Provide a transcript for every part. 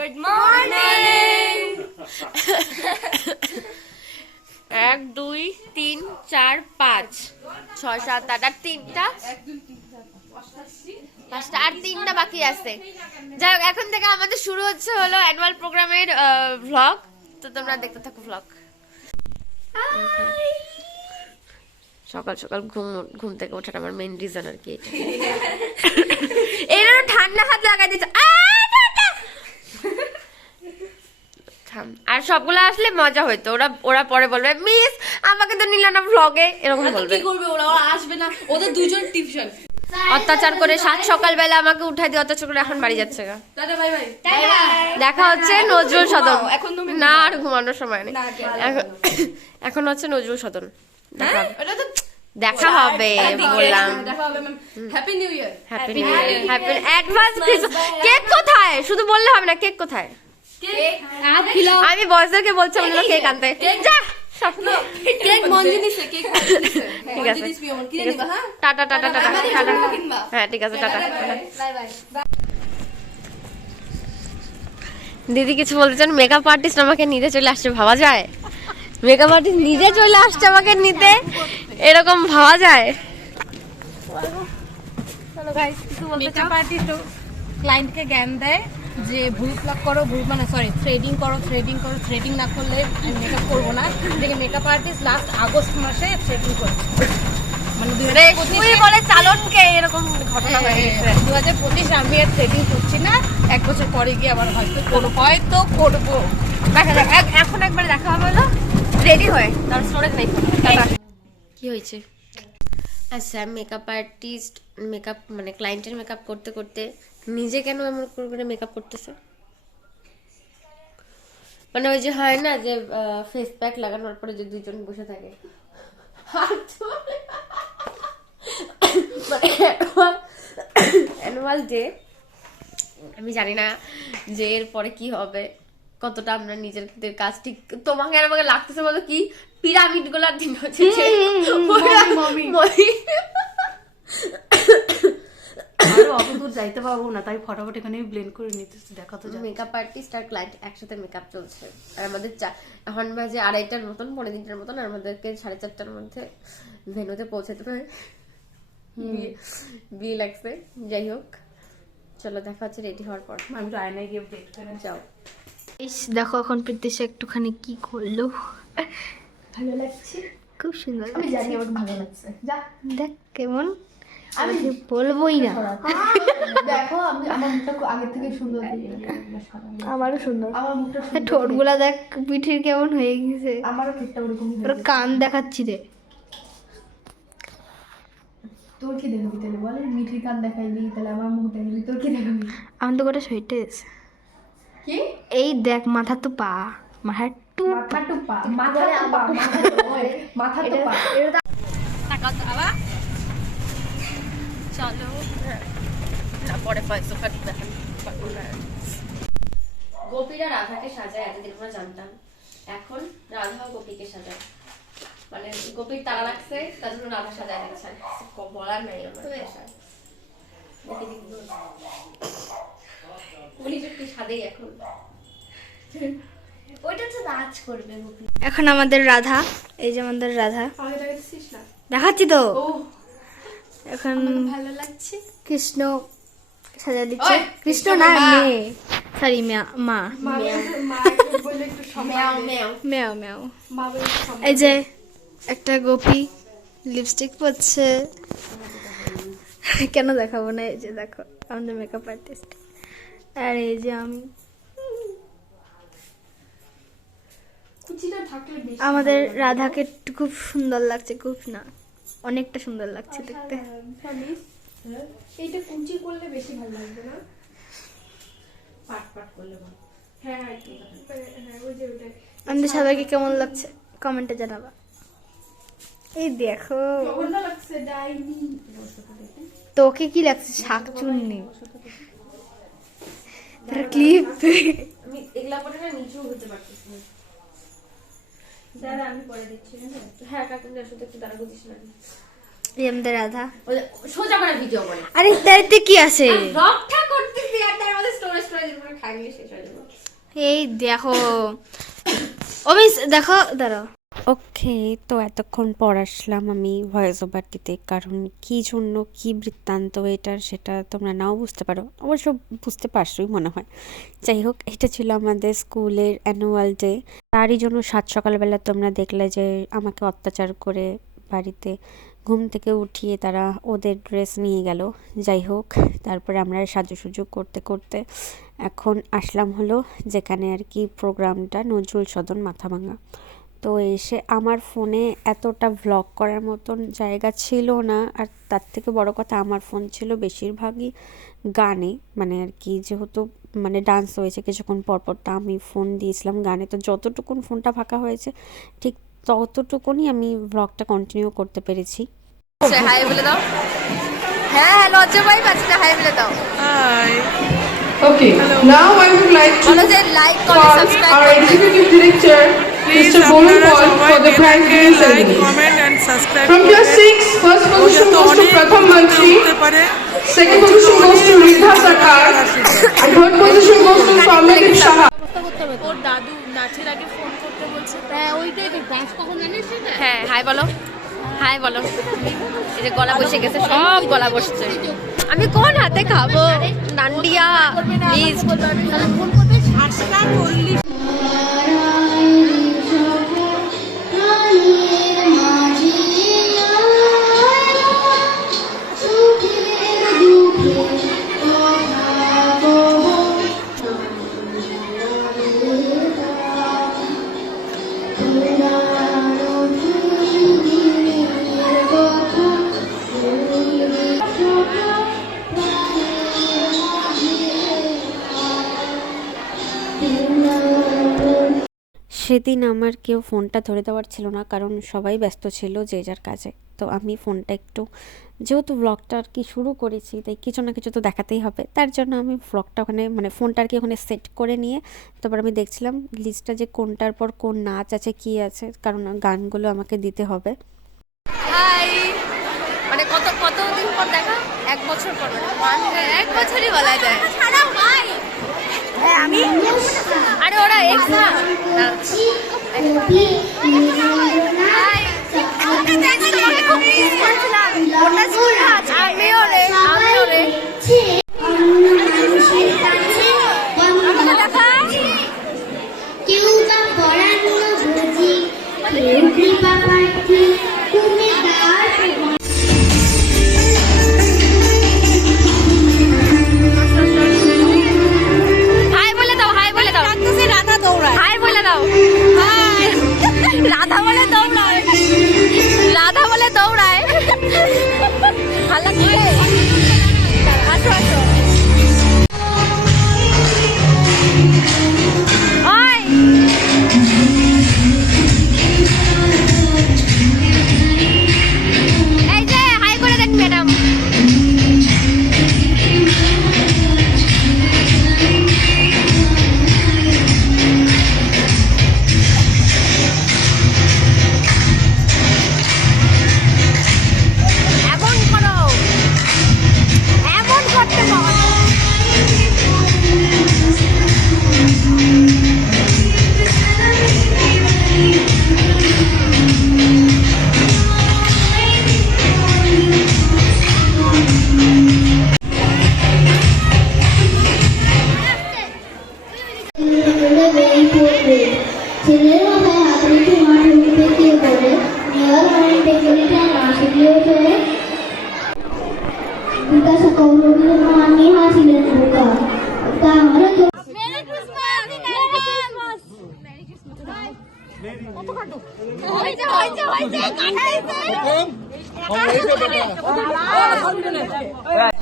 Good morning. 1 2 3 4 5 6 7 8 আর 3টা 5টা আর 3টা বাকি আছে। যাই হোক, এখন থেকে আমাদের শুরু হচ্ছে হলো অ্যানুয়াল প্রোগ্রামের ভ্লগ। তো তোমরা দেখতে থাকো ভ্লগ। সকাল সকাল ঘুম থেকে ওঠার আমার মেইন রিজন আর কি এটা। ঠান্ডা হাত লাগাই দিচ্ছে। আর সবগুলো আসলে মজা হইতো। ওরা পরে বলবে মিস আমাকে তো নিল না ভ্লগে, এরকম বলবে। কি করবে ওরা? আসবে না, ওদের দুইজন টিউশন। অত্যাচার করে সকালবেলা আমাকে উঠাই দিয়ে অত্যাচার করে এখন বাড়ি যাচ্ছে গা। Tata bye bye. দেখা হচ্ছে নজরুল সদন। এখন তুমি না আর ঘুমানোর সময় নেই। এখন হচ্ছে নজরুল সদন। দেখা হবে বললাম। দেখা হবে ma'am. Happy new year. Happy new year. Happy advance Christmas. Cake কোথায়? শুধু বললে হবে না, কেক কোথায়? কেক আপ খিলাও। আমি বয়সদেরকে বলছি আমাদের কেক আনতে। যা স্বপ্ন। কেক মঞ্জিনিসে, কেক মঞ্জিনিসে। ঠিক আছে, মঞ্জিনিস পিও মন কিনে নিবা। হ্যাঁ টাটা টাটা টাটা টাটা। হ্যাঁ ঠিক আছে, টাটা। Bye bye. দিদি কিছু বলতে চান? মেকআপ আর্টিস্ট আমাকে নিতে চলে আসছে, ভাবা যায়? মেকআপ আর্টিস্ট নিজে চলে আসছে আমাকে নিতে, এরকম ভাবা যায়? চলো গাইস, কিছু বলতে চাও? ক্লায়েন্টকে জ্ঞান দেয় যে ভুল প্লাক করো, ভুল মানে সরি থ্রেডিং করো, থ্রেডিং না করলে আমি মেকআপ করবো না। দেখে মেকআপ আর্টিস্ট লাস্ট আগস্ট মাসে থ্রেডিং করছে, মানে 2025 বলে চালনকে এরকম ঘটনা হয়ে গেছে। 2025 আমি আর থ্রেডিং করছি না, 1 বছর পরে গিয়ে আবার হয়তো করবো। দেখা যাক, এখন একবার দেখা হবে না, রেডি হয়ে তার স্টোরেজ নেই। কি হয়েছে? আচ্ছা, মেকআপ আর্টিস্ট মেকআপ মানে ক্লায়েন্টের মেকআপ করতে করতে নিজে কেন এমন করে মেকআপ করতেছে? মানে ওই যে হয় না যে ফেস প্যাক লাগানোর পরে যে দুইজন বসে থাকে, অ্যানুয়াল ডে, আমি জানি না যে এর পরে কি হবে, কতটা আমরা নিজেদের কাজ ঠিক। তোমাকে আর আমাকে লাগতেছে বলো কি পিরামিড গুলার দিন হচ্ছে। অতদূর যাইতে পারবো না, তাই ফটাফট এখানে ব্লেন্ড করে নিতেছি। দেখা তো যায়। মেকআপ আর্টিস্ট আর ক্লায়েন্ট একসাথে মেকআপ চলছে, আর আমাদের এখন বাজে 2:30টার মতন, 3:45টার মতন, আর আমাদেরকে 4:30টার মধ্যে ভেন্যুতে পৌঁছাতে হবে। বিয়ে লাগছে। যাই হোক, চলো দেখা হচ্ছে রেডি হওয়ার পর। আমি তো আয়নায় গিয়ে দেখতে যাও। দেখো এখন প্রীতিশা একটুখানি কি করলো, ভালো লাগছে। খুব সুন্দর। আমি জানি আমাকে ভালো লাগছে। যা দেখ কেমন, আমি বলবোই না। দেখো আমি আমার মুখটা আগে থেকে সুন্দর। আমারও সুন্দর। আমার মুখটা ঠোঁটগুলা দেখ পিঠির কেমন হয়ে গেছে। আমারও ঠোঁটটা ওরকমই। তোর কান দেখাচ্ছি রে। তোর কি দেখাবি তাহলে বল? মিঠির কান দেখাইলি, তাহলে আমার মুখ দেখাবি, তোর কি দেখাবি? আমি তো গোটা সইটেস। কি? এই দেখ মাথা তো পা, মাথা টু মাথা তো পা, মাথা তো পা, মাথা তো পা। চলো না, পরে পয়সা দেখান। গোপীরা রাধাকে সাজায়, এতদিন আমরা জানতাম। এখন রাধা গোপীকে সাজায়, মানে গোপীর তারা রাখছে, তার জন্য রাধা সাজায় রাখছে। বলার নাই আমার ভাষায়। উনি কি সাদেই এখন। ওইটা তো নাচ করবে গোপী। এখন আমাদের রাধা, এই যে আমাদের রাধা দেখাচ্ছি তো। এখন ভালো লাগছে। কৃষ্ণ সাজা দিচ্ছে। কৃষ্ণ না, মেয়ে, সরি মা। মেও মেও। এই যে একটা গোপী লিপস্টিক পরছে। কেন দেখাবো না? এই যে দেখো আমাদের মেকআপ আর্টিস্ট, আর এই যে আমি। আমাদের রাধাকে খুব সুন্দর লাগছে, খুব না অনেকটা সুন্দর লাগছে দেখতে। এইটা কুচি করলে বেশি ভালো লাগবে না? পাট পাট করলে ভালো। হ্যাঁ হ্যাঁ ওই যে ওটাই। আমাদের সবাইকে কেমন লাগছে কমেন্টে জানাবা। এই দেখো ভালো লাগছে ডাইনি। তোকে কি লাগছে? শাক চুন্নি ক্লিপ। আমি এগুলা পরে না নিচু হতে পারতেছি না। দাঁড়া আমি পরে দিচ্ছি। হ্যাঁ কাকুন শুধু একটু দাঁড়া বুঝিস না। এই আমাদের রাধা। সোজা করে ভিডিও করে। আরে তাইতে কি আছে? ব্লগ ঠাকুর করতেছি আর তার মধ্যে স্টোরেজ পুরো খাইলে শেষ হয়ে যাবে। এই দেখো অমিস দেখো দাঁড়াও। ওকে, তো এতক্ষণ পর আসলাম আমি ভয়েস ওভার দিতে, কারণ কী জন্য কী বৃত্তান্ত এটার সেটা তোমরা নাও বুঝতে পারো, অবশ্য বুঝতে পারছোই মনে হয়। যাই হোক, এটা ছিল আমাদের স্কুলের অ্যানুয়াল ডে। তারই জন্য সাত সকালবেলা তোমরা দেখলে যে আমাকে অত্যাচার করে বাড়িতে ঘুম থেকে উঠিয়ে তারা ওদের ড্রেস নিয়ে গেল। যাই হোক, তারপরে আমরা সাজুসুজু করতে করতে এখন আসলাম হলো যেখানে আর কি প্রোগ্রামটা, নজরুল সদন মাথাভাঙা। তো এসে আমার ফোনে এতটা ভ্লগ করার মতন জায়গা ছিল না, আর তার থেকে বড় কথা আমার ফোন ছিল বেশিরভাগই গানে, মানে আর কি যেহেতু মানে ডান্স হয়েছে কিছুক্ষণ পরপর, তা আমি ফোন দিয়েছিলাম গানে। তো যতটুকুন ফোনটা ফাঁকা হয়েছে ঠিক ততটুকুনই আমি ভ্লগটা কন্টিনিউ করতে পেরেছি। হাই বলে দাও। হ্যাঁ লজ্জা পাই পাচ্ছি না, হাই বলে দাও। Okay, now I would like to বলো যে like call comment subscribe our করতে। executive director, Mr. Bolu Paul, for the prize giving ceremony. From class 6, first position goes to Pratham Mantri, second position goes to Ridha Sarkar, and third position goes to Soumyadeep Saha. ওর দাদু নাচের আগে phone করতে বলছে, হ্যাঁ ওইটাই তো dance কখন জানিস সেটা? হ্যাঁ হাই বলো, হাই বলো। এই যে গলা বসে গেছে, সব গলা বসছে। আমি কোন হাতে খাবো? ডান্ডিয়া প্লিজ। ফোন করতে 7:40। সেদিন আমার কেউ ফোনটা ধরে দেওয়ার ছিল না, কারণ সবাই ব্যস্ত ছিল যে যার কাজে। তো আমি ফোনটা একটু, যেহেতু ব্লগটা আর কি শুরু করেছি, তাই কিছু না কিছু তো দেখাতেই হবে, তার জন্য আমি ব্লগটা ওখানে মানে ফোনটা আর কি ওখানে সেট করে নিয়ে তারপর আমি দেখছিলাম লিস্টটা যে কোনটার পর কোন নাচ আছে কি আছে, কারণ গানগুলো আমাকে দিতে হবে। হাই মানে কতদিন পর দেখা? 1 বছর পর, মানে 1 বছরই বলা যায়। ছাড়াও ভাই। হ্যাঁ আমি, আরে ওরা এক্স না। হাই ওটা দেখো, তোমাকে খুব মিস করছিলাম। ওটা স্কুল নাচ, আমিও রে। কেউ বা পড়ানো বুঝি, কেউ কৃপা পাঠি, তুমি দাঁড় হাই বলে দাও, হাই বলে দাও। ডাকতেছে রাধা দৌড়ায়। হাই বলে দাও। হাই রাধা বলে দৌড়ায়, রাধা বলে দৌড়ায়। ভালো লাগছে? আসো আসো। ওই এই যে হাই করে দেন ম্যাডাম। এমন করো, এমন করতে পারো। ছেলের মাথায় হাত রেখে মাঠে উঠে গিয়ে বলে, নেওয়ার মানে টেকনিকটা না শিখলেও চলে। বিকাশ কৌরবীর মা নিয়ে হাসিলেন বোকা, তা আমরা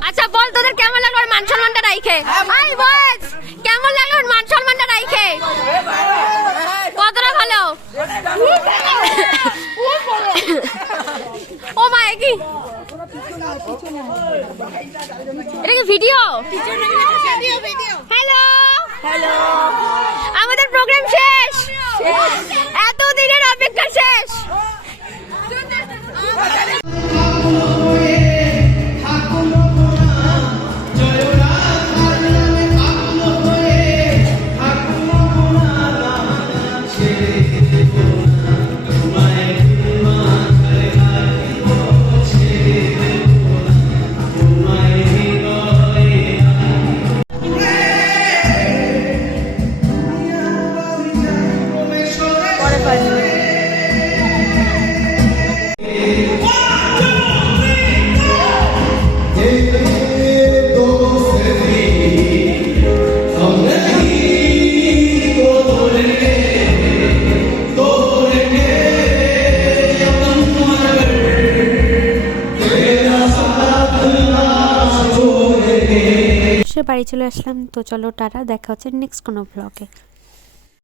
আচ্ছা বল, তোদের কেমন লাগলো মান সম্মানটা রাইখে? হাই বয়েজ, কেমন লাগলো মান সম্মানটা রাইখে? কতটা ভালো? ও মা কি এটা কি ভিডিও? হ্যালো হ্যালো, আমাদের প্রোগ্রাম শেষ, এতদিনের অপেক্ষা শেষ। বাড়ি চলে আসলাম। তো চলো টাটা, দেখা হচ্ছে নেক্সট কোনো ব্লগে।